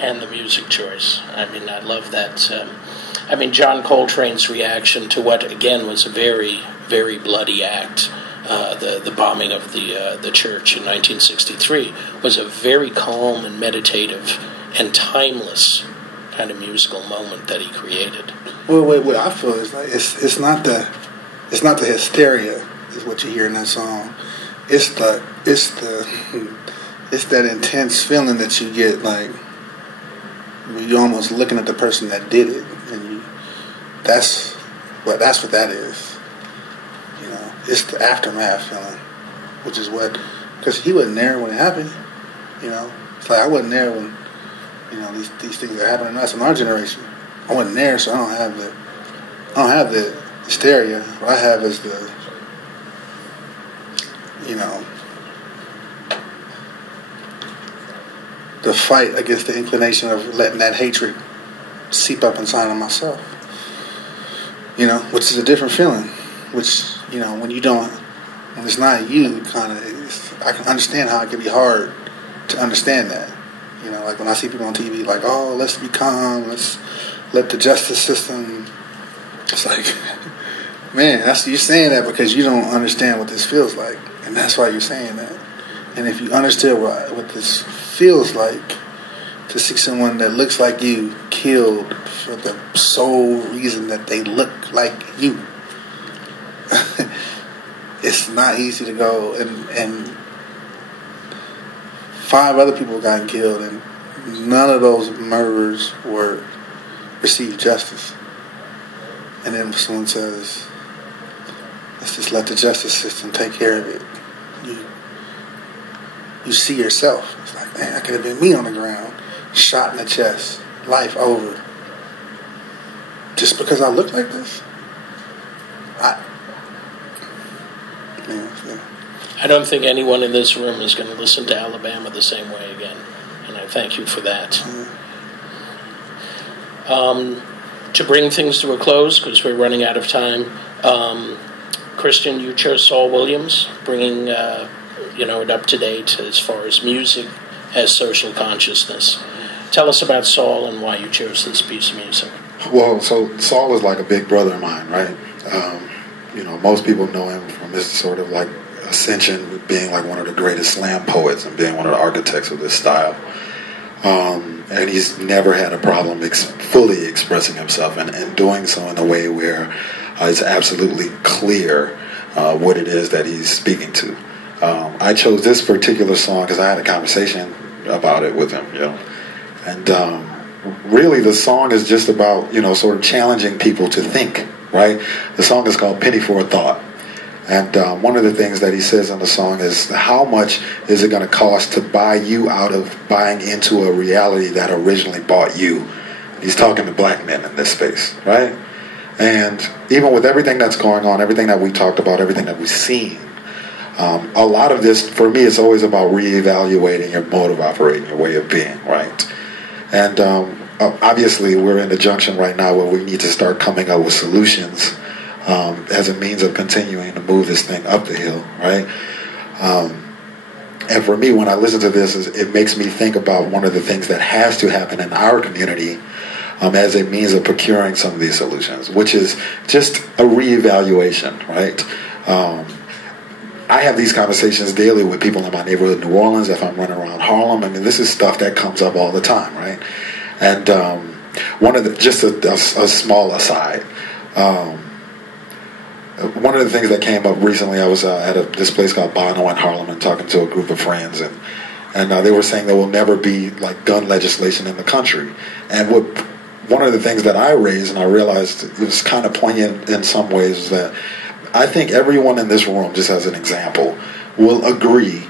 and the music choice. I mean, I love that. John Coltrane's reaction to what, again, was a very, very bloody act, the bombing of the church in 1963, was a very calm and meditative and timeless kind of musical moment that he created. Well, what I feel is like it's not the hysteria is what you hear in that song. It's that intense feeling that you get, like when you're almost looking at the person that did it, and that's what that is. You know, it's the aftermath feeling, which is what, because he wasn't there when it happened. You know, it's like I wasn't there when, you know, these things are happening to us in our generation. I wasn't there, so I don't have the hysteria. What I have is the, you know, the fight against the inclination of letting that hatred seep up inside of myself. You know, which is a different feeling. Which, you know, when it's not you, I can understand how it can be hard to understand that. You know, like when I see people on TV, like, oh, let's be calm, let's let the justice system. It's like, man, you're saying that because you don't understand what this feels like, and that's why you're saying that. And if you understood what this feels like, to see someone that looks like you killed for the sole reason that they look like you, it's not easy to go and 5 other people got killed, and none of those murderers received justice. And then someone says, let's just let the justice system take care of it. You see yourself. It's like, man, that could have been me on the ground, shot in the chest, life over. Just because I look like this? I don't think anyone in this room is going to listen to Alabama the same way again, and I thank you for that. To bring things to a close, because we're running out of time, Christian, you chose Saul Williams, bringing it up to date as far as music as social consciousness. Tell us about Saul and why you chose this piece of music. Well, so Saul is like a big brother of mine, right? Most people know him from his sort of like ascension with being like one of the greatest slam poets and being one of the architects of this style. And he's never had a problem fully expressing himself and doing so in a way where it's absolutely clear what it is that he's speaking to. I chose this particular song because I had a conversation about it with him, and really the song is just about, sort of challenging people to think, right? The song is called Penny for a Thought. And one of the things that he says in the song is, how much is it going to cost to buy you out of buying into a reality that originally bought you? He's talking to black men in this space, right? And even with everything that's going on, everything that we talked about, everything that we've seen, a lot of this, for me, is always about reevaluating your mode of operating, your way of being, right? And obviously, we're in a junction right now where we need to start coming up with solutions as a means of continuing to move this thing up the hill, right? And for me, when I listen to this, it makes me think about one of the things that has to happen in our community as a means of procuring some of these solutions, which is just a reevaluation, right? I have these conversations daily with people in my neighborhood in New Orleans. If I'm running around Harlem, I mean, this is stuff that comes up all the time, right? And just a small aside, one of the things that came up recently, I was at this place called Bono in Harlem and talking to a group of friends, and they were saying there will never be like gun legislation in the country. And one of the things that I raised, and I realized it was kind of poignant in some ways, is that I think everyone in this room, just as an example, will agree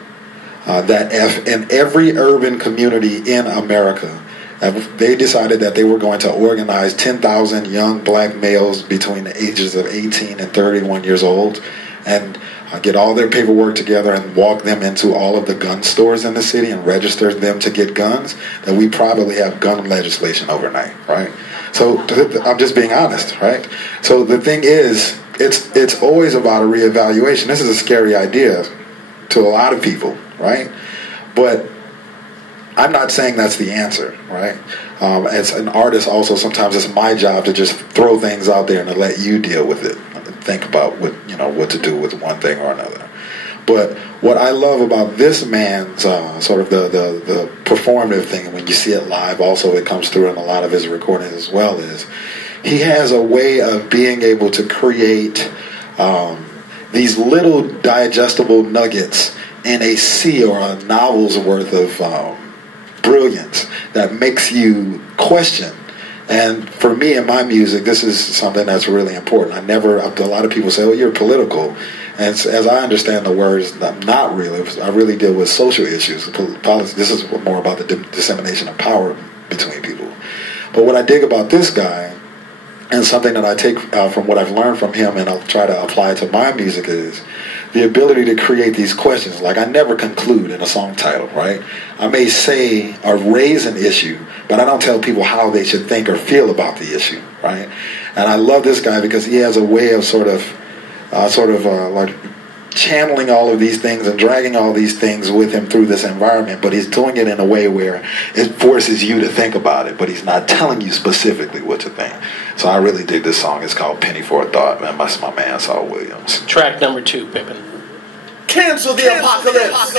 that if in every urban community in America, if they decided that they were going to organize 10,000 young black males between the ages of 18 and 31 years old and get all their paperwork together and walk them into all of the gun stores in the city and register them to get guns, that we probably have gun legislation overnight, right? So I'm just being honest, right? So the thing is, it's always about a reevaluation. This is a scary idea to a lot of people, right? But I'm not saying that's the answer, right? As an artist, also sometimes it's my job to just throw things out there and to let you deal with it, think about what to do with one thing or another. But what I love about this man's sort of the performative thing, when you see it live, also it comes through in a lot of his recordings as well, is he has a way of being able to create these little digestible nuggets in a sea or a novel's worth of brilliance that makes you question. And for me in my music, this is something that's really important. A lot of people say, oh, you're political. And as I understand the words, not really. I really deal with social issues. This is more about the dissemination of power between people. But what I dig about this guy, and something that I take from what I've learned from him and I'll try to apply to my music, is the ability to create these questions. Like, I never conclude in a song title, right? I may say or raise an issue, but I don't tell people how they should think or feel about the issue, right? And I love this guy because he has a way of sort of like channeling all of these things and dragging all these things with him through this environment, but he's doing it in a way where it forces you to think about it, but he's not telling you specifically what to think. So I really dig this song. It's called Penny for a Thought, man. That's my man, Saul Williams. Track number 2, Pippin. Cancel the apocalypse.